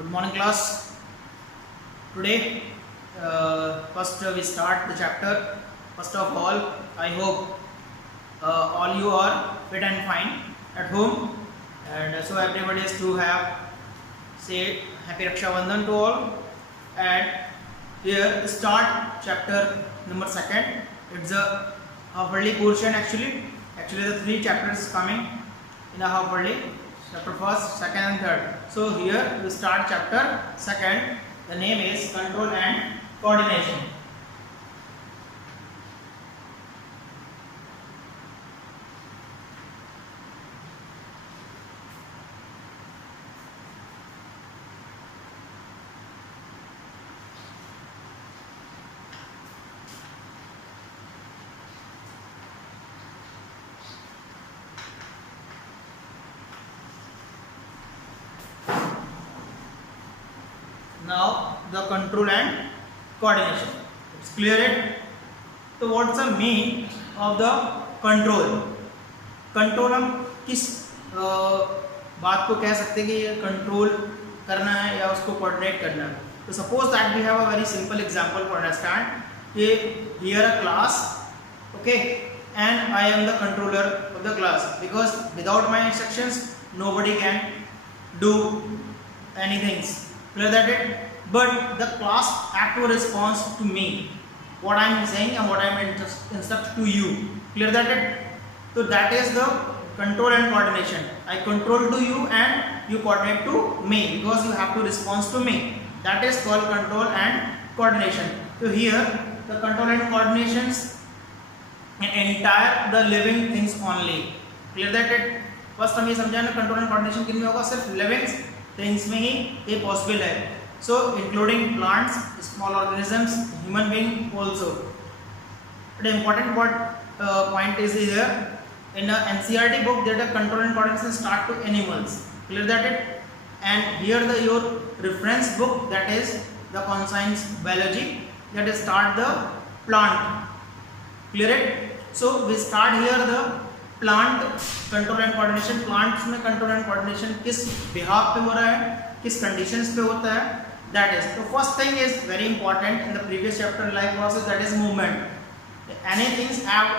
Good morning, class. Today, first we start the chapter. First of all, I hope all you are fit and fine at home, and so everybody is to have say Happy Raksha Bandhan to all. And here start chapter number second. It's a half-yearly portion actually. Actually, the three chapters coming in a half-yearly. Chapter first, second and third. So here we start chapter second. The name is control and coordination. Now the control and coordination. It's clear it. So what's the meaning of the control? Control हम किस बात को कह सकते हैं कि ये control करना है या उसको कोऑर्डिनेट करना है. तो suppose that we have a very simple example for understand कि here a class, okay, and I am the controller of the class because without my instructions nobody can do anything. Clear that it? But the class have to respond to me, what I am saying and what I am instruct to you. Clear that it? So that is the control and coordination. I control to you and you coordinate to me because you have to respond to me. That is called control and coordination. So here the control and coordinations entire the living things only. Clear that it? First हम ये समझा ना control and coordination किन में होगा, सिर्फ living things में ही ये पॉसिबल है. सो including plants, small organisms, human being also. But important point is here in a NCERT book that a control and coordination start to animals. Clear that it? And here the your reference book that is the conscience biology that is start the plant. Clear it? So we start here the plant control and coordination. Plants में control and coordination किस behalf पे हो रहा है, किस conditions पे होता है, that is. So first thing is very important in the previous chapter life process, that is movement. Anything have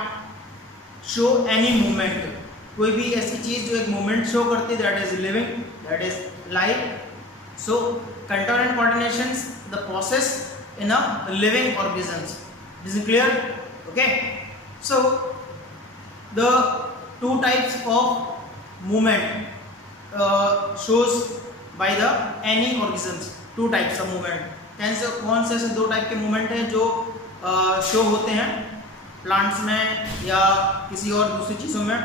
show any movement, कोई भी ऐसी चीज जो एक मूवमेंट शो करती है, that is living, that is life. So control and coordination the process in a living organisms. This is clear? Okay. So the two types of movement shows by the any organisms. Two types of movement. कौन से दो type के movement हैं जो show होते हैं plants में या किसी और दूसरी चीज़ों में?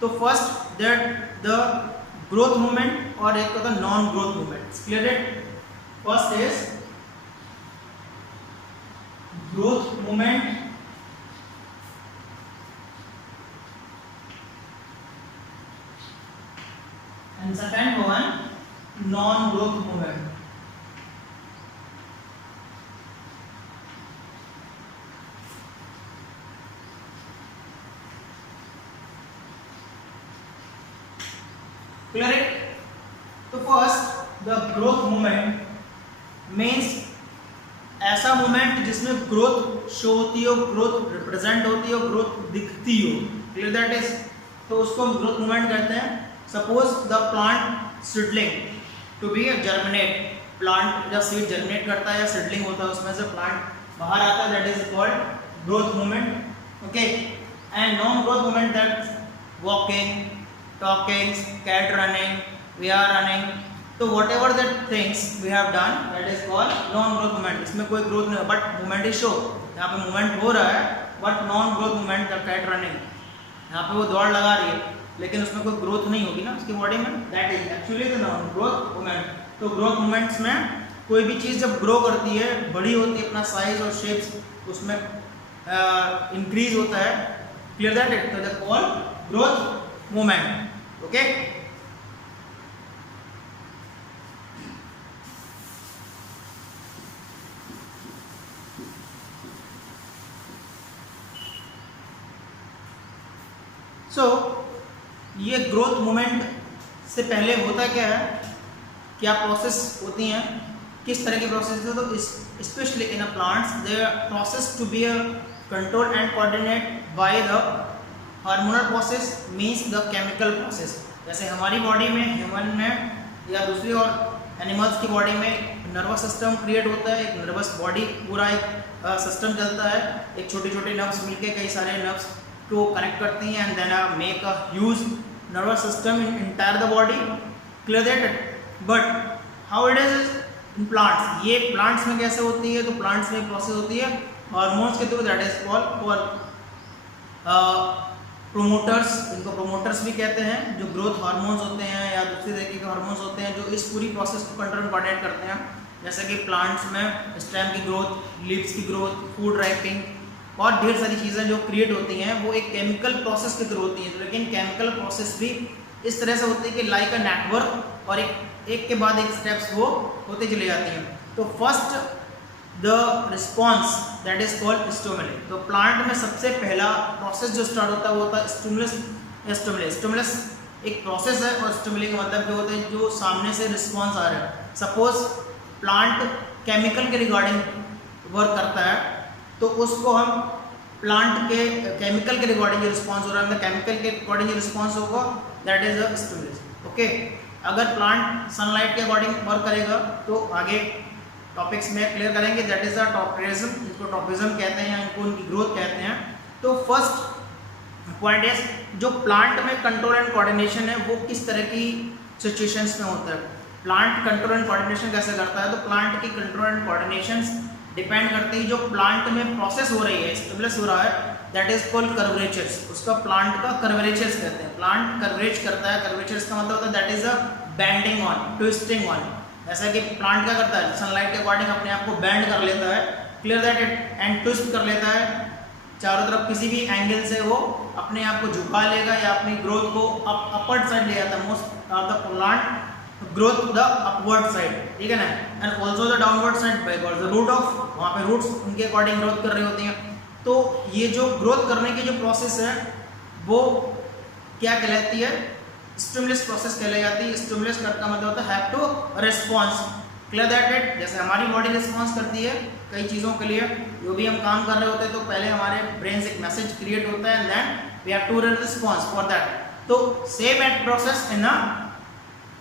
तो first that the growth movement और एक होता है non growth movement. Clear it? First is growth movement and second one non growth movement. Clear it? तो first the growth movement means ऐसा मूवमेंट जिसमें ग्रोथ शो होती हो, ग्रोथ रिप्रेजेंट होती हो, ग्रोथ दिखती हो. Clear that is? तो उसको हम ग्रोथ मूवमेंट कहते हैं. Suppose the plant seedling to be germinate. Plant जब सीड जर्मिनेट करता है या सीडलिंग होता है उसमें से प्लांट बाहर आता है, that is called growth movement. Okay. And non growth movement that walking, talking, cat running, we are running. So whatever that things we have done, that is called non-growth movement. इसमें कोई growth नहीं है, but movement is show. यहाँ पे movement हो रहा है, but non-growth movement, the cat running. यहाँ पे वो दौड़ लगा रही है, लेकिन उसमें कोई growth नहीं होगी ना उसकी बॉडी में. That is actually the non-growth movement. तो growth movements में कोई भी चीज़ जब grow करती है, बड़ी होती है, अपना size और shapes उसमें increase होता है. Clear that it? तो they called growth movement. Okay. So ये ग्रोथ मूवमेंट से पहले होता क्या है क्या प्रोसेस होती हैं, किस तरह की प्रोसेस है, तो specially in a plants they process to be a control and coordinate by the hormonal process means the chemical process. जैसे हमारी बॉडी में, ह्यूमन में या दूसरी और एनिमल्स की बॉडी में नर्वस सिस्टम क्रिएट होता है, एक नर्वस बॉडी पूरा एक सिस्टम चलता है, एक छोटे छोटे नर्व्स मिलके कई सारे नर्व्स को कनेक्ट करती हैं and then make a huge nervous system in entire the body, clear that. But how it is in plants, ये प्लांट्स में कैसे होती है, तो प्लांट्स में प्रोसेस होती है हार्मोन्स के through, that is called promoters, इनको प्रोमोटर्स भी कहते हैं, जो ग्रोथ हार्मोन्स होते हैं या दूसरी तरीके के हार्मोन्स होते हैं जो इस पूरी प्रोसेस को कंट्रोल कोऑर्डिनेट करते हैं। जैसे कि प्लांट्स में स्टेम की ग्रोथ, लीव्स की ग्रोथ, फूड राइपिंग और ढेर सारी चीज़ें जो क्रिएट होती हैं वो एक केमिकल प्रोसेस के थ्रू होती हैं। लेकिन केमिकल प्रोसेस भी इस तरह से होती है कि लाइक अ नेटवर्क, और एक के बाद एक स्टेप्स वो होते चले जाती हैं। तो first the response that is called stimulus. तो प्लांट में सबसे पहला प्रोसेस जो स्टार्ट होता है वो होता है स्टिमुलस या स्टिमुलस। स्टिमुलस एक प्रोसेस है और स्टिमुली का मतलब जो होता है जो सामने से रिस्पॉन्स आ रहा है। सपोज प्लांट केमिकल के रिगार्डिंग वर्क करता है तो उसको हम प्लांट के केमिकल के रिगार्डिंग जो रिस्पॉन्स हो रहा है, केमिकल के अकॉर्डिंग जो रिस्पॉन्स होगा that is a stimulus. Okay, अगर प्लांट सनलाइट के अकॉर्डिंग वर्क करेगा तो आगे टॉपिक्स में क्लियर करेंगे, दैट इज द ट्रॉपिज्म, इसको ट्रॉपिज्म कहते हैं, इनको उनकी ग्रोथ कहते हैं। तो फर्स्ट पॉइंट इज जो प्लांट में कंट्रोल एंड कोऑर्डिनेशन है वो किस तरह की सिचुएशंस में होता है। प्लांट कंट्रोल एंड कोऑर्डिनेशन कैसे करता है, तो प्लांट की कंट्रोल एंड कोऑर्डिनेशंस डिपेंड करती है जो प्लांट में प्रोसेस हो रही है, स्टिमुलस हो रहा है, दैट इज कॉल्ड कर्वेचर्स। उसका प्लांट का कर्वेचर्स कहते हैं। प्लांट कर्वेच करता है, कर्वेचर्स का मतलब होता है that is a bending on, twisting on. ऐसा कि प्लांट क्या करता है, सनलाइट के अकॉर्डिंग अपने आप को बेंड कर लेता है, clear that it, and twist कर लेता है चारों तरफ, किसी भी एंगल से वो अपने आप को झुका लेगा या अपनी ग्रोथ को अपवर्ड साइड ले जाता है। Most of the plant growth the upward side, ठीक है ना, and also the downward side backward the root of, वहाँ पे रूट्स उनके अकॉर्डिंग ग्रोथ कर रही होती हैं। तो ये जो ग्रोथ करने की जो प्रोसेस है वो क्या कहलाती है, स्टिमुलस प्रोसेस कहलाई जाती है। स्टिमुलस का मतलब होता है have to response, clear that it. जैसे हमारी बॉडी रिस्पॉन्स करती है कई चीज़ों के लिए, जो भी हम काम कर रहे होते हैं तो पहले हमारे ब्रेन से एक मैसेज क्रिएट होता है and then we have to response for that. तो same at process in a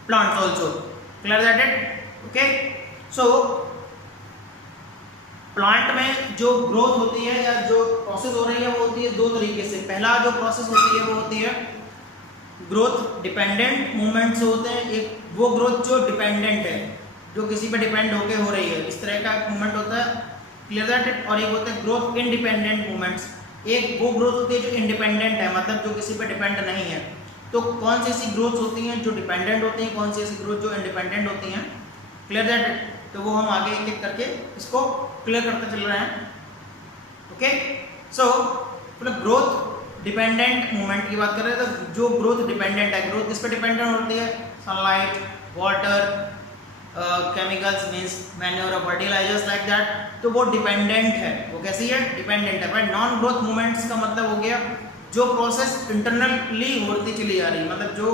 plant also, clear that it. Okay, so plant में जो ग्रोथ होती है या जो प्रोसेस हो रही है वो होती है दो तरीके से। पहला जो प्रोसेस होती है वो होती है ग्रोथ डिपेंडेंट मूवमेंट से होते हैं। एक वो ग्रोथ जो डिपेंडेंट है, जो किसी पे डिपेंड होके हो रही है, इस तरह का मूवमेंट होता है, क्लियर दैट इट। और एक होता है ग्रोथ इंडिपेंडेंट मूवमेंट्स। एक वो ग्रोथ होती है जो इंडिपेंडेंट है, मतलब जो किसी पे डिपेंड नहीं है। तो कौन सी ऐसी ग्रोथ होती हैं जो डिपेंडेंट होती हैं, कौन सी ऐसी ग्रोथ जो इंडिपेंडेंट होती हैं, क्लियर दैट इट। तो वो हम आगे एक एक करके इसको क्लियर करते चल रहे हैं। Okay, so growth dependent movement की बात कर रहे हैं, तो जो ग्रोथ डिपेंडेंट है, ग्रोथ किस पे डिपेंडेंट होती है, sunlight, water, chemicals means manure और फर्टिलाइजर्स लाइक दैट, तो वो डिपेंडेंट है। वो कैसी है, डिपेंडेंट है। बट नॉन ग्रोथ मूवमेंट्स का मतलब हो गया जो प्रोसेस इंटरनली होती चली जा रही है, मतलब जो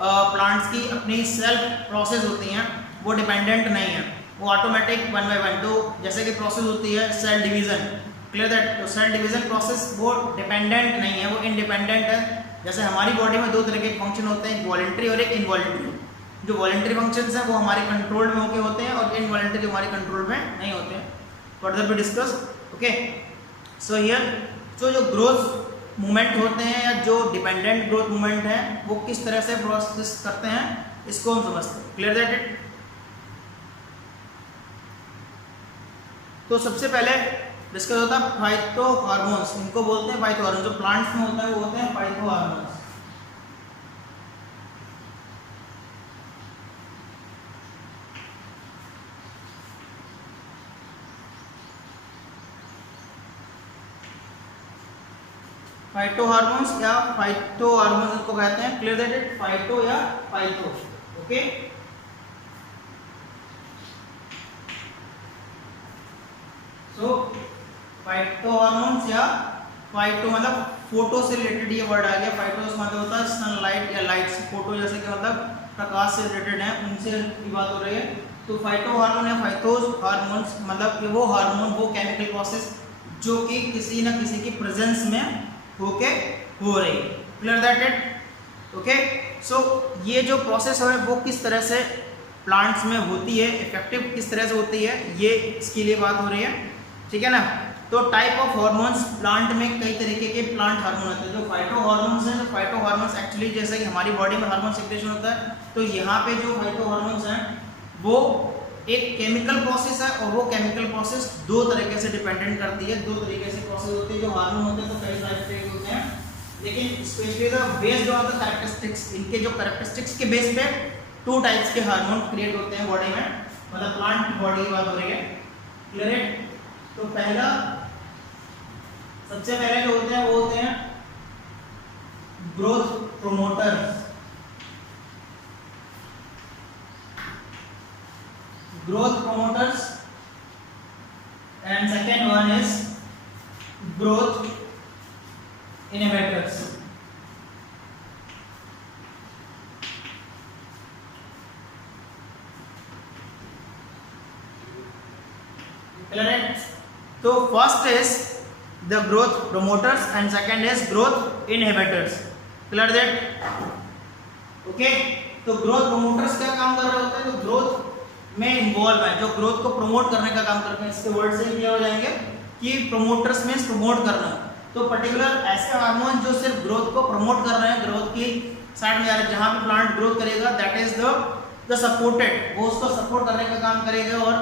प्लांट्स की अपनी सेल्फ प्रोसेस होती हैं वो डिपेंडेंट नहीं है, वो ऑटोमेटिक वन बाय वन। तो जैसे कि प्रोसेस होती है सेल डिवीज़न, क्लियर दैट, तो सेल डिवीज़न प्रोसेस वो डिपेंडेंट नहीं है, वो इंडिपेंडेंट है। जैसे हमारी बॉडी में दो तरह के फंक्शन होते हैं, एक वॉलंटरी और एक इनवॉलंटरी। जो वॉलंटरी फंक्शंस हैं वो हमारे कंट्रोल में होके होते हैं और इनवॉलंटरी जो हमारे कंट्रोल में नहीं होते हैं। फर्दर भी डिस्कस। ओके, सो हियर जो ग्रोथ मूवमेंट होते हैं या जो डिपेंडेंट ग्रोथ मूवमेंट है वो किस तरह से प्रोसेस करते हैं इसको हम समझते हैं, क्लियर दैट इट। तो सबसे पहले डिस्कस होता है फाइटो हार्मोन्स, इनको बोलते हैं फाइटो हार्मोन्स। जो प्लांट्स में होता है वो होते हैं फाइटो हार्मोन्स। फाइटो हार्मोन्स या फाइटो हार्मोन्स को कहते हैं, क्लियर दैट इट, फाइटो या फाइटो। ओके, सो फाइटो हार्मोन्स या फाइटो मतलब फोटो से रिलेटेड ये वर्ड आ गया। फाइटो मतलब होता है सनलाइट या लाइट से, फोटो जैसे कि मतलब प्रकाश से रिलेटेड हैं उनसे की बात हो रही है। तो फाइटो हार्मोन या फाइटोज हार्मोन्स मतलब कि वो हार्मोन, वो केमिकल प्रोसेस जो कि किसी न किसी की प्रेजेंस में होके हो रही है। Clear that it? ओके, सो ये जो प्रोसेस है वो किस तरह से प्लांट्स में होती है, इफेक्टिव किस तरह से होती है, ये इसके लिए बात हो रही है। ठीक है ना। तो टाइप ऑफ हार्मोन्स, प्लांट में कई तरीके के प्लांट हार्मोन होते हैं। जो फाइटो हार्मोन्स हैं, तो फाइटो हार्मोन्स एक्चुअली जैसे कि हमारी बॉडी में हार्मोन सिक्रेशन होता है, तो यहाँ पे जो फाइटो हार्मोन्स हैं वो एक केमिकल प्रोसेस है, और वो केमिकल प्रोसेस दो तरीके से डिपेंडेंट करती है, दो तरीके से प्रोसेस होती है। जो हार्मोन होते हैं तो कई सारे होते हैं, लेकिन specially the based on the characteristics, इनके जो कैरेक्टरिस्टिक्स के बेस पे टू टाइप्स के हार्मोन क्रिएट होते हैं बॉडी में, मतलब प्लांट की बॉडी की बात हो रही है। क्लियर है? तो पहला, सबसे पहले जो होते हैं वो होते हैं growth promoters. Growth promoters, and second one is growth inhibitors. Clear it? तो first is the growth promoters and second is growth inhibitors. Clear that? Okay, तो growth promoters क्या काम कर रहे होते हैं? तो ग्रोथ में इन्वॉल्व है, जो ग्रोथ को प्रमोट करने का काम करते हैं। इसके वर्ड से क्लियर हो जाएंगे कि प्रोमोटर्स मींस प्रमोट करना। तो पर्टिकुलर ऐसे हार्मोन जो सिर्फ ग्रोथ को प्रमोट कर रहे हैं, ग्रोथ की साइड में आ रहे हैं, जहां पे प्लांट ग्रोथ करेगा दैट इज द सपोर्टेड, वो उसको सपोर्ट करने का काम करेगा और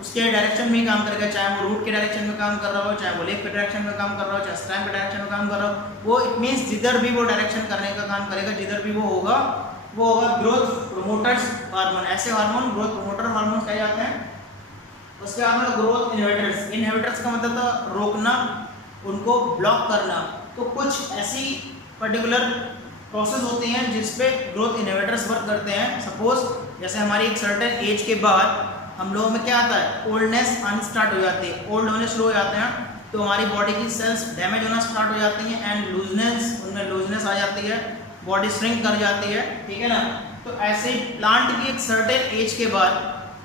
उसके डायरेक्शन में ही काम करेगा, चाहे वो रूट के डायरेक्शन में काम कर रहा हो, चाहे वो लीफ के डायरेक्शन में काम कर रहा हो, चाहे स्टेम के डायरेक्शन में काम कर रहा हो, वो इट मींस जिधर भी वो डायरेक्शन करने का काम करेगा, जिधर भी वो होगा ग्रोथ प्रोमोटर्स हार्मोन। ऐसे हार्मोन ग्रोथ प्रोमोटर हार्मोन कहे जाते हैं। उसके बाद में ग्रोथ इनहिबिटर्स। इनहिबिटर्स का मतलब था रोकना, उनको ब्लॉक करना। तो कुछ ऐसी पर्टिकुलर प्रोसेस होती हैं जिस पे ग्रोथ इनहिबिटर्स वर्क करते हैं। सपोज जैसे हमारी एक सर्टेन एज के बाद हम लोगों में क्या आता है, ओल्डनेस आनी स्टार्ट हो जाती है, ओल्ड होने शुरू हो जाते हैं, तो हमारी बॉडी की सेल्स डैमेज होना स्टार्ट हो जाती हैं एंड लूजनेस, उनमें लूजनेस आ जाती है, बॉडी श्रिंक कर जाती है। ठीक है ना। तो ऐसे प्लांट की एक सर्टेन एज के बाद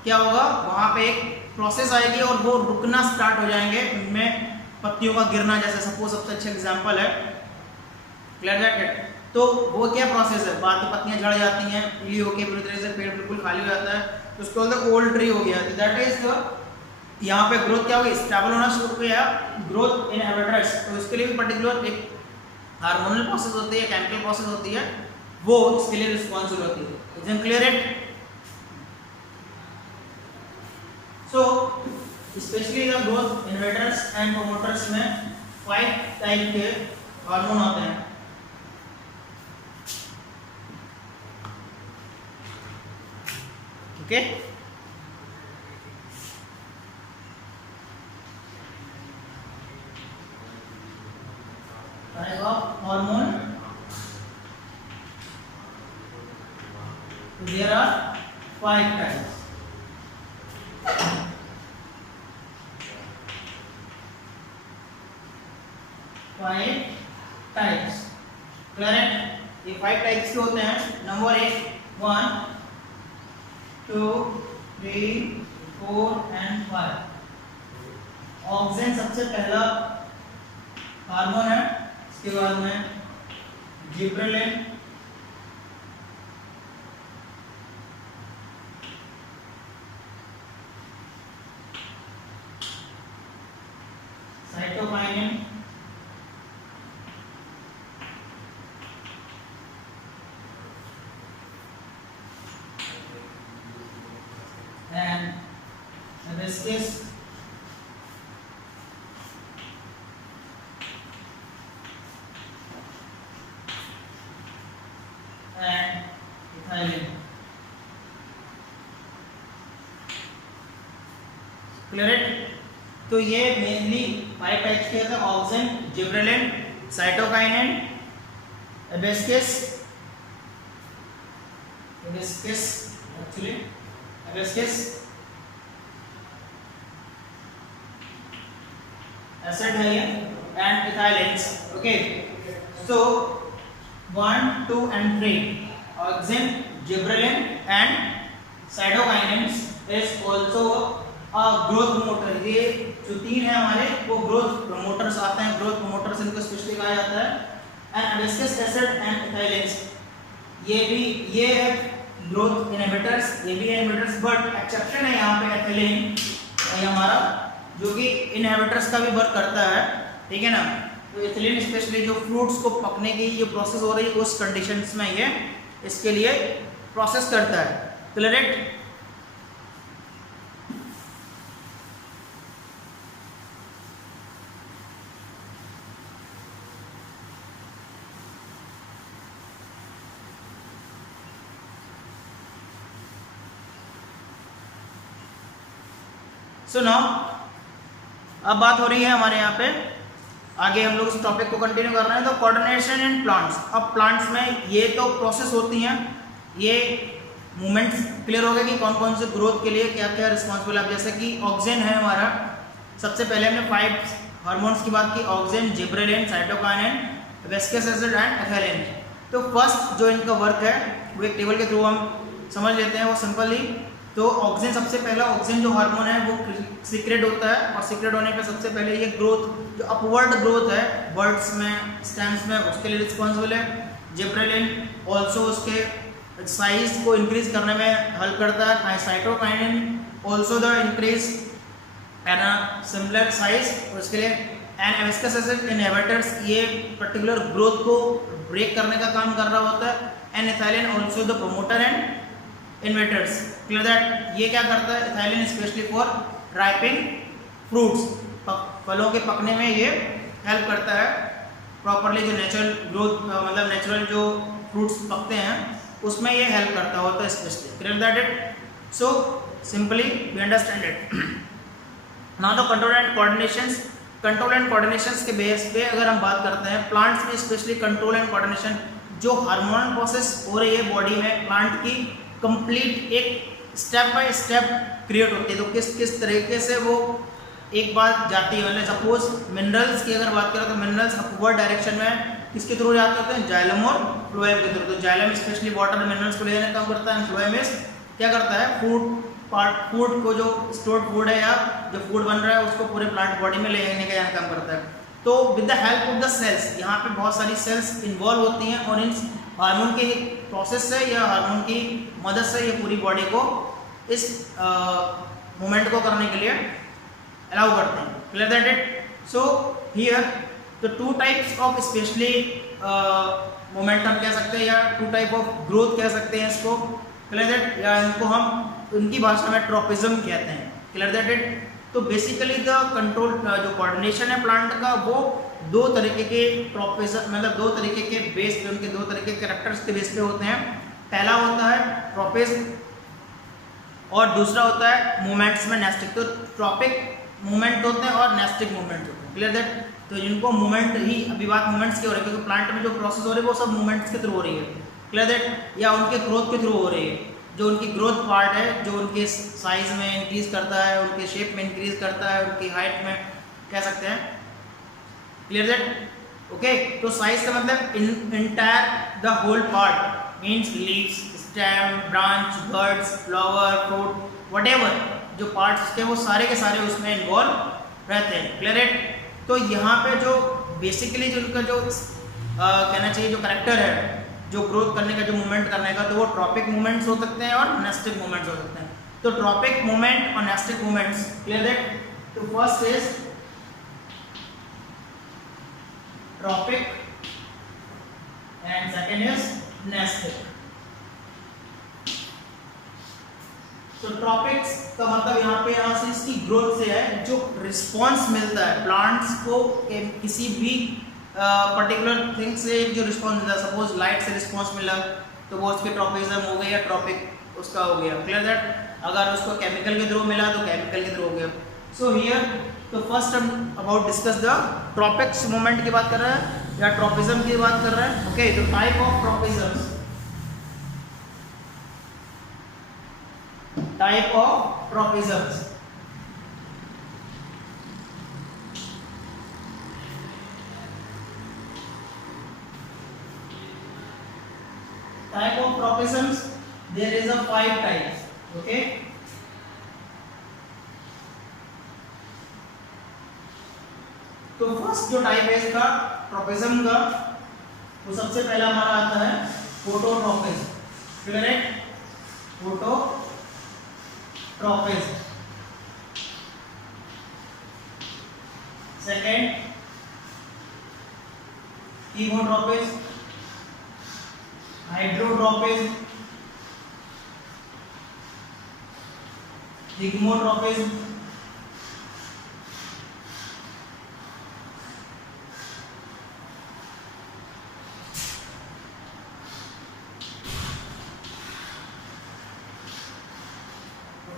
क्या होगा, वहां पे एक प्रोसेस आएगी और वो रुकना स्टार्ट हो जाएंगे, उनमें पत्तियों का गिरना, जैसे सपोज सबसे अच्छा एग्जांपल है। Clear that? तो वो क्या प्रोसेस है, बाद में पत्तियां झड़ जाती हैं, पीली होकर पूरी तरह से पेड़ बिल्कुल खाली हो जाता है, तो उसको बोलते हैं ओल्ड ट्री हो गया। तो दैट इज द यहाँ पे ग्रोथ क्या होगी, स्टेबल होना शुरू हो गया, ग्रोथ इनहिबिटर्स। तो इसके लिए भी पर्टिकुलर एक हार्मोनल प्रोसेस होती है, केमिकल प्रोसेस होती है, वो इसके लिए रिस्पॉन्सिबल होती है। Is it clear it? So specially the growth inhibitors and promoters में 5 टाइप के हार्मोन होते हैं। Okay, type of hormone. So there are 5 types. Correct? ये 5 टाइप्स के होते हैं। Number 1, 2, 3, 4 and 5। ऑक्सीजन सबसे पहला हार्मोन है। इसके बाद में gibberellin, cytokinin, and hibiscus, and ethylene. Clear it? तो ये मेनली 5 टाइप्स के होते हैं। Oxygen, gibberellin, cytokinin, hibiscus actually hibiscus, acid है ये, and ethylenes. Okay, so 1, 2 and 3 oxygen, gibberellin and cytokinins is also a growth promoter. ये जो तीन है हमारे वो ग्रोथ प्रमोटर्स आते हैं, ग्रोथ प्रमोटर्स इनको स्पेशली कहा जाता है। एंड एब्सिक्स एसिड एंड इथाइलेंस ये है ग्रोथ इनहिबिटर्स, ये भी इनहिबिटर्स, बट एक्सेप्शन है यहाँ पे एथिलीन, ये हमारा जो कि इनहिबिटर्स का भी वर्क करता है, ठीक है ना। तो एथिलीन स्पेशली जो फ्रूट्स को पकने की ये प्रोसेस हो रही है उस कंडीशंस में ये इसके लिए प्रोसेस करता है। क्लियर? सो नाउ अब बात हो रही है हमारे यहाँ पे आगे, हम लोग इस टॉपिक को कंटिन्यू कर रहे हैं। तो कोऑर्डिनेशन इन प्लांट्स, अब प्लांट्स में ये तो प्रोसेस होती हैं, ये मूवमेंट्स क्लियर हो गए कि कौन कौन से ग्रोथ के लिए क्या क्या रिस्पॉन्सिबल है। जैसे कि ऑक्सीजन है हमारा, सबसे पहले हमने 5 हार्मोन्स की बात की, oxygen, gibberellin, cytokinin, viscous acid and ethylene. तो फर्स्ट जो इनका वर्क है वो एक टेबल के थ्रू हम समझ लेते हैं, वो सिंपल ही। तो ऑक्सीजन, सबसे पहला ऑक्सीजन जो हार्मोन है वो सीक्रेट होता है, और सीक्रेट होने पे सबसे पहले ये ग्रोथ जो अपवर्ड ग्रोथ है बर्ड्स में, स्टेम्स में, उसके लिए रिस्पॉन्सिबल है। जिब्रेलिन ऑल्सो उसके साइज को इंक्रीज करने में हेल्प करता है। Cytokinin also the increase and similar size, उसके लिए। एंड वेस्कस एसिड इनहिबिटर्स, ये पर्टिकुलर ग्रोथ को ब्रेक करने का काम कर रहा होता है। And ethylene also the promoter and inhibitors. Clear that? ये क्या करता है ethylene specially for ripening fruits, फलों के पकने में ये हेल्प करता है प्रॉपरली। जो नेचुरल ग्रोथ मतलब नेचुरल जो फ्रूट्स पकते हैं उसमें ये हेल्प करता होता है specially. Clear that it? So simply we understand it. Now the control and coordinations, control and coordinations के बेस पे अगर हम बात करते हैं प्लांट्स में स्पेशली कंट्रोल एंड कोऑर्डिनेशन, जो हार्मोनल प्रोसेस हो रही है बॉडी में प्लांट की, कंप्लीट एक स्टेप बाय स्टेप क्रिएट होती है। तो किस किस तरीके से वो एक बात जाती है, मतलब सपोज मिनरल्स की अगर बात करें तो मिनरल्स अपवर्ड डायरेक्शन में किसके थ्रू जाते होते हैं, जाइलम और फ्लोएम के थ्रू। तो जाइलम स्पेशली वाटर मिनरल्स को ले जाने का काम करता है, फ्लोएम क्या करता है फूड को जो स्टोर्ड फूड है या जो फूड बन रहा है उसको पूरे प्लांट बॉडी में ले जाने का काम करता है। तो with the help of the cells, यहाँ पे बहुत सारी सेल्स इन्वॉल्व होती हैं और इन हार्मोन के प्रोसेस से या हार्मोन की मदद से ये पूरी बॉडी को इस मूवमेंट को करने के लिए अलाउ करते हैं। Clear that it? So here the 2 types of specially momentum कह सकते हैं या 2 टाइप ऑफ ग्रोथ कह सकते हैं इसको। Clear that? या इनको हम उनकी भाषा में ट्रोपिज्म कहते हैं। Clear that it? तो बेसिकली द कंट्रोल जो कोऑर्डिनेशन है प्लांट का वो 2 तरीके के ट्रोपिज्म मतलब 2 तरीके के बेस पे, उनके 2 तरीके के कैरेक्टर्स के बेस पे होते हैं। पहला होता है ट्रोपिज्म और दूसरा होता है मूवमेंट्स में नेस्टिक। तो ट्रॉपिक मूवमेंट होते हैं और नेस्टिक मूवमेंट होते हैं। Clear that? तो जिनको मूवमेंट ही, अभी बात मूवमेंट्स की हो रही है क्योंकि प्लांट में जो प्रोसेस हो रही है वो सब मूवमेंट्स के थ्रू हो रही है। Clear that? या उनके ग्रोथ के थ्रू हो रही है। जो उनकी ग्रोथ पार्ट है जो उनके साइज में इंक्रीज करता है, उनके शेप में इंक्रीज करता है, उनकी हाइट में कह सकते हैं। Clear that? ओके, तो साइज का मतलब entire the whole part means leaves, stem, branch, birds, flower, fruit, whatever जो पार्ट्स उसके वो सारे के सारे उसमें इन्वॉल्व रहते हैं। Clear it? तो यहाँ पे जो बेसिकली जो उनका जो कहना चाहिए जो करेक्टर है जो ग्रोथ करने का, जो मूवमेंट करने का, तो वो ट्रॉपिक मूवमेंट्स हो सकते हैं और नेस्टिक मूवमेंट्स हो सकते हैं। तो ट्रॉपिक मूवमेंट और नेस्टिक मूवमेंट्स, क्लियर दैट? तो first is tropic and second is nastic. तो ट्रॉपिक्स का मतलब यहाँ से इसकी ग्रोथ से है जो रिस्पॉन्स मिलता है प्लांट्स को किसी भी पर्टिकुलर थिंग से जो रिस्पॉन्स मिला, सपोज लाइट से रिस्पॉन्स मिला तो वो उसके ट्रॉपिज्म हो गया या ट्रॉपिक उसका हो गया। Clear that? अगर उसको केमिकल के थ्रू मिला तो केमिकल के थ्रू हो गया। सो हियर तो फर्स्ट हम about discuss the tropics movement की बात कर रहे हैं या ट्रॉपिज्म की बात कर रहे हैं। ओके, तो type of tropism, type of tropism. Type of tropisms there is a 5 types. Okay, तो फर्स्ट जो टाइप है इसका ट्रोपिज्म का, वो सबसे पहला हमारा आता है फोटोट्रोपिज्म. क्लियर है? Phototropism. Second chemotropism, hydrotropism, thigmotropism,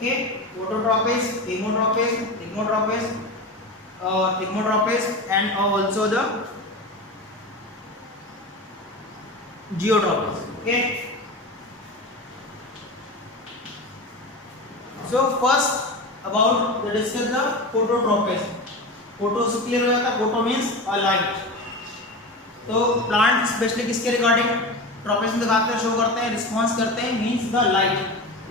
okay, phototropism, chemotropist, thigmotropist, and also the geotropist. Okay, so first about the discuss the phototropism. Photo से क्लियर हो जाता है. Photo means a light. तो प्लांट स्पेशली किसके regarding tropism दिखाते हैं, show करते हैं, रिस्पॉन्स करते हैं, मींस द लाइट.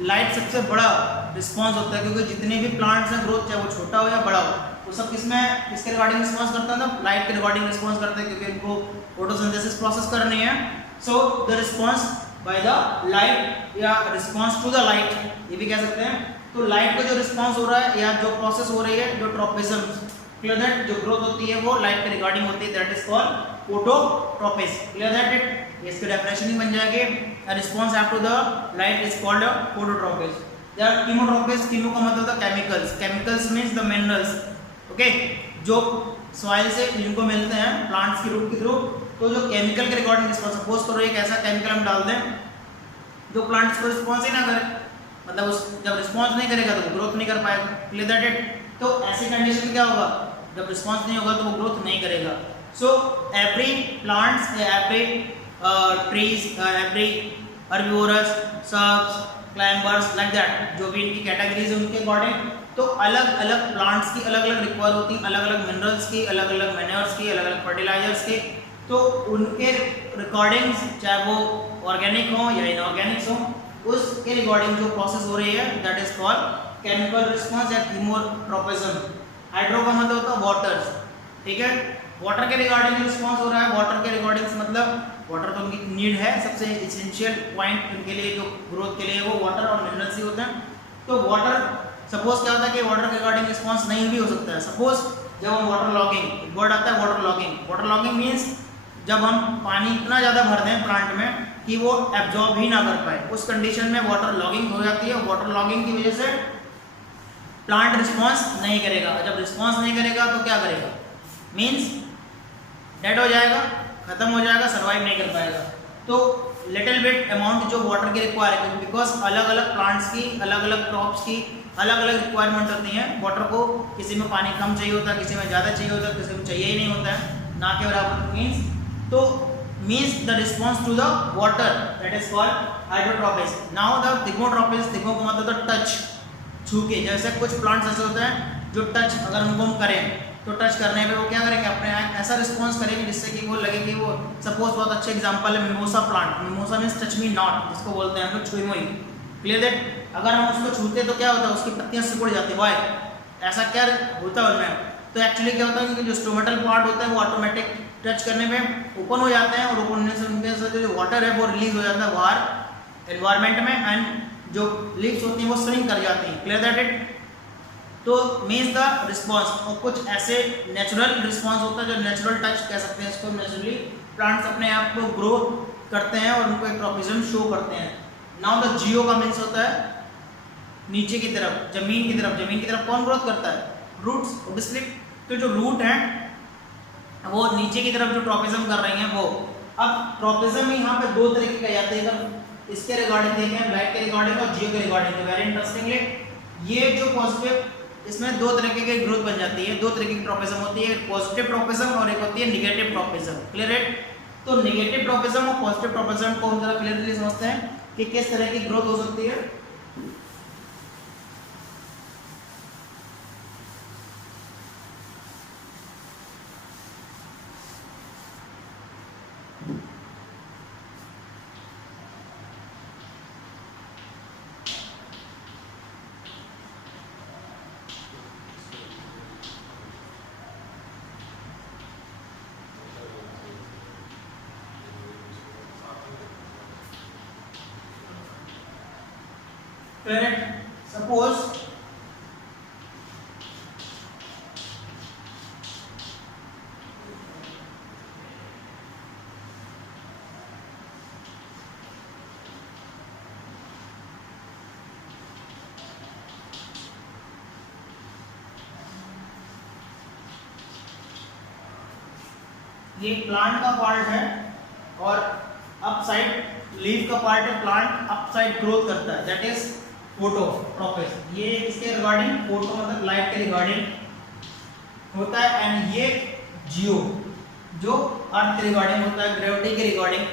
लाइट सबसे बड़ा रिस्पॉन्स होता है, क्योंकि जितने भी प्लांट्स हैं ग्रोथ चाहे वो छोटा हो या बड़ा हो, वो सब किसके रिगार्डिंग रिस्पॉन्स करता है ना, लाइट के रिगार्डिंग रिस्पॉन्स करते हैं, क्योंकि इनको फोटोसिंथेसिस प्रोसेस करनी है. So the response by the light या रिस्पॉन्स टू द लाइट, ये भी कह सकते हैं. तो लाइट का जो रिस्पॉन्स हो रहा है या जो प्रोसेस हो रही है, जो ट्रोपिज्म क्लियर दैट, जो ग्रोथ होती है वो लाइट के रिगार्डिंग होती है, that is called phototropism. Clear that it. इसकी डेफिनेशन ही बन जाएगी, response have to the light is called phototropism. There are chemotropism. Chemo का मतलब होता है chemicals. Chemicals means the minerals. Okay, जो सॉइल से जिनको मिलते हैं प्लांट्स की रूट के थ्रू, तो जो केमिकल के रिगार्डिंग रिस्पॉन्स, सपोज करो एक ऐसा केमिकल हम डाल दें जो प्लांट्स को रिस्पॉन्स ही ना करे, मतलब उस जब रिस्पॉन्स नहीं करेगा तो वो ग्रोथ नहीं कर पाएगा. Clear that it. तो ऐसी कंडीशन में क्या होगा, जब रिस्पॉन्स नहीं होगा तो वो ग्रोथ नहीं करेगा. So every plants, every trees, every herbivores, shrubs, climbers, like that, जो भी इनकी कैटेगरीज है उनके अकॉर्डिंग, तो अलग अलग प्लांट्स की अलग अलग रिक्वायर होती हैं, अलग अलग मिनरल्स की, अलग अलग मैन्योर्स की, अलग अलग फर्टिलाइजर्स की. तो उनके रिकॉर्डिंग्स चाहे वो ऑर्गेनिक हो या इनऑर्गेनिक्स हो, उसके रिकॉर्डिंग जो प्रोसेस हो रही है that is called chemical response या कीमोट्रोपिज्म. हाइड्रो का मतलब होता है वाटर. ठीक है, वाटर के रिगार्डिंग रिस्पॉन्स हो रहा है. वाटर के रिगार्डिंग मतलब वाटर तो उनकी नीड है, सबसे एसेंशियल पॉइंट उनके लिए जो ग्रोथ के लिए वो वाटर और मिनरल्स ही होते हैं. तो वाटर, सपोज क्या होता है कि वाटर के रिगार्डिंग रिस्पॉन्स नहीं भी हो सकता है. सपोज जब हम वाटर लॉगिंग, वर्ड आता है water logging. Water logging means जब हम पानी इतना ज़्यादा भर दें प्लांट में कि वो एब्जॉर्ब ही ना कर पाए, उस कंडीशन में वाटर लॉगिंग हो जाती है. वाटर लॉगिंग की वजह से प्लांट रिस्पॉन्स नहीं करेगा. जब रिस्पॉन्स नहीं करेगा तो क्या करेगा, मीन्स डेड हो जाएगा, खत्म हो जाएगा, सर्वाइव नहीं कर पाएगा. तो लिटिल बिट अमाउंट जो वाटर की रिक्वायर है, बिकॉज अलग अलग प्लांट्स की, अलग अलग क्रॉप्स की अलग अलग रिक्वायरमेंट होती हैं वाटर को. किसी में पानी कम चाहिए होता है, किसी में ज़्यादा चाहिए होता है, किसी में चाहिए ही नहीं होता है, ना के बराबर. मीन्स तो means the response to the water, that is called hydrotropism. Now the thigmotropism. Thigmo का मतलब टच, छू के. जैसे कुछ प्लांट्स ऐसे होते हैं जो टच अगर उनको हम करें तो टच करने पे वो क्या करेंगे, अपने ऐसा रिस्पॉन्स करेंगे जिससे कि वो लगे कि वो, सपोज बहुत अच्छे एग्जांपल है mimosa plant. Mimosa means touch me not, जिसको बोलते हैं हम लोग छुई मुई. Clear that. अगर हम उसको छूते तो क्या होता है, उसकी पत्तियां सिकुड़ जाती है. वाई ऐसा क्या होता है उनमें, तो एक्चुअली क्या होता है कि जो स्टोमेटल पार्ट होता है वो ऑटोमेटिक टच करने में ओपन हो जाते हैं, और ओपन होने से उनके से जो वाटर है वो रिलीज हो जाता है बाहर एनवायरमेंट में, एंड जो लीव्स होती हैं वो स्विंग कर जाती हैं. Clear that it. तो मीन्स द रिस्पॉन्स. और कुछ ऐसे नेचुरल रिस्पॉन्स होता है जो नेचुरल टच कह सकते हैं इसको. नेचुरली प्लांट्स अपने आप को ग्रो करते हैं और उनको एक ट्रोपिज्म शो करते हैं. नाउ द जियो का मीन्स होता है नीचे की तरफ, जमीन की तरफ. जमीन की तरफ कौन ग्रोथ करता है, रूट्स ऑब्वियसली. तो जो रूट हैं वो नीचे की तरफ जो ट्रोपिज्म कर रही हैं वो. अब ट्रोपिज्म यहाँ पे दो तरीके का आते हैं, इसके रिगार्डिंग देखें, लाइट के रिगार्डिंग और जियो के रिगार्डिंग. वेरी इंटरेस्टिंगली ये जो पॉजिटिव, इसमें दो तरीके की ग्रोथ बन जाती है, दो तरीके की ट्रोपिज्म होती है, पॉजिटिव ट्रोपिज्म और एक होती है निगेटिव ट्रोपिज्म. क्लियर है. तो निगेटिव ट्रोपिज्म और पॉजिटिव ट्रोपिज्म को हम जरा क्लियरली समझते हैं कि किस तरह की ग्रोथ हो सकती है. clear it? Suppose ये प्लांट का पार्ट है और अप साइड लीफ का पार्ट है, प्लांट अप साइड ग्रोथ करता है, दैट इज फोटोट्रोपिस। ये इसके रिगार्डिंग फोटो मतलब लाइट के रिगार्डिंग होता है, एंड ये जियो जो अर्थ के रिगार्डिंग होता है, ग्रेविटी के रिगार्डिंग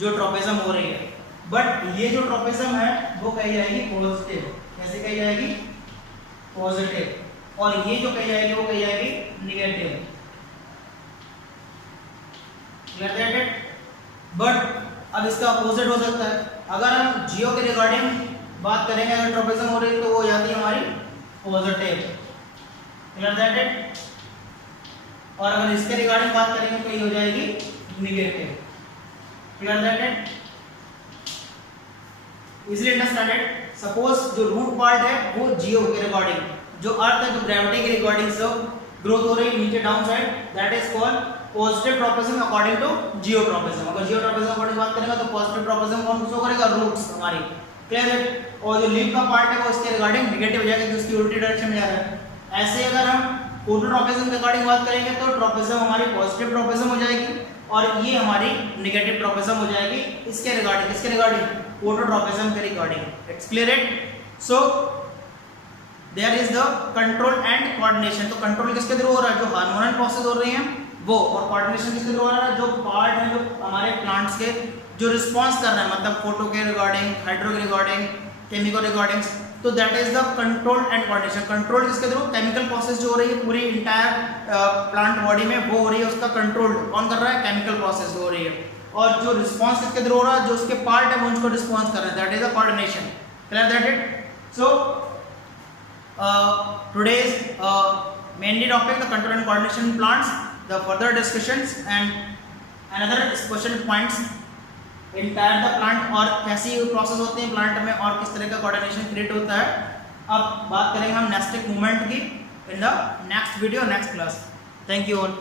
जो ट्रोपिज्म हो रही है। बट ये जो ट्रोपिज्म है वो कही जाएगी पॉजिटिव। कैसे कही जाएगी? पॉजिटिव। और ये जो कही जाएगी वो कही जाएगी निगेटिव। बट अब इसका अपोजिट हो सकता है। अगर हम जियो के रिगार्डिंग बात करेंगे, अगर ट्रोपिज्म हो रही है तो वो हो जाती है हमारी पॉजिटिव। Clear that it? और अगर इसके रिगार्डिंग बात करेंगे तो ये हो जाएगी negative. Clear that it? Easily understanded. Suppose जो रूट पार्ट है वो जियो के रिगार्डिंग, जो अर्थ है जो ग्रेविटी के रिगार्डिंग सब ग्रोथ हो रही है नीचे down side, that is called positive tropism according to geotropism. अगर जियोट्रोपिज्म अकॉर्डिंग बात करेंगे तो पॉजिटिव ट्रोपिज्म कौन शो करेगा? रूट्स हमारी। क्लियर है? और जो लीफ का पार्ट है वो इसके रिगार्डिंग निगेटिव हो जाएगा क्योंकि उसकी उल्टी डायरेक्शन में जा रहा है। ऐसे अगर हम फोटोट्रोपिज्म के रिगार्डिंग बात करेंगे तो ट्रोपिज्म हमारी पॉजिटिव ट्रोपिज्म हो जाएगी और ये हमारी निगेटिव ट्रोपिज्म हो जाएगी इसके रिगार्डिंग। किसके रिगार्डिंग? फोटोट्रोपिज्म के regarding. It's clear it? So there is the control and coordination. तो कंट्रोल किसके थ्रू हो रहा है? जो हार्मोनल प्रोसेस हो रही है वो, और कोऑर्डिनेशन किसके थ्रू हो रहा है? जो पार्ट है जो हमारे प्लांट्स के जो रिस्पॉन्स कर रहे हैं, मतलब फोटो के रिगार्डिंग, हाइड्रो के रिगार्डिंग, केमिकल रिगार्डिंग। तो that is the control and coordination. Control किसके थ्रू? केमिकल प्रोसेस जो हो रही है पूरी इंटायर प्लांट बॉडी में वो हो रही है, उसका कंट्रोल कौन कर रहा है? केमिकल प्रोसेस हो रही है। और जो रिस्पॉन्स किसके थ्रू हो रहा है? जो उसके पार्ट है वो उनको रिस्पॉन्स कर रहे हैं, that is the coordination. Clear that it? So today's mainly topic the control and coordination in plants, the further discussions and another special points entire the plant और कैसी प्रोसेस होते हैं प्लांट में और किस तरह का कोऑर्डिनेशन क्रिएट होता है। अब बात करेंगे हम नेस्टिक मूवमेंट की in the next video next class. Thank you all.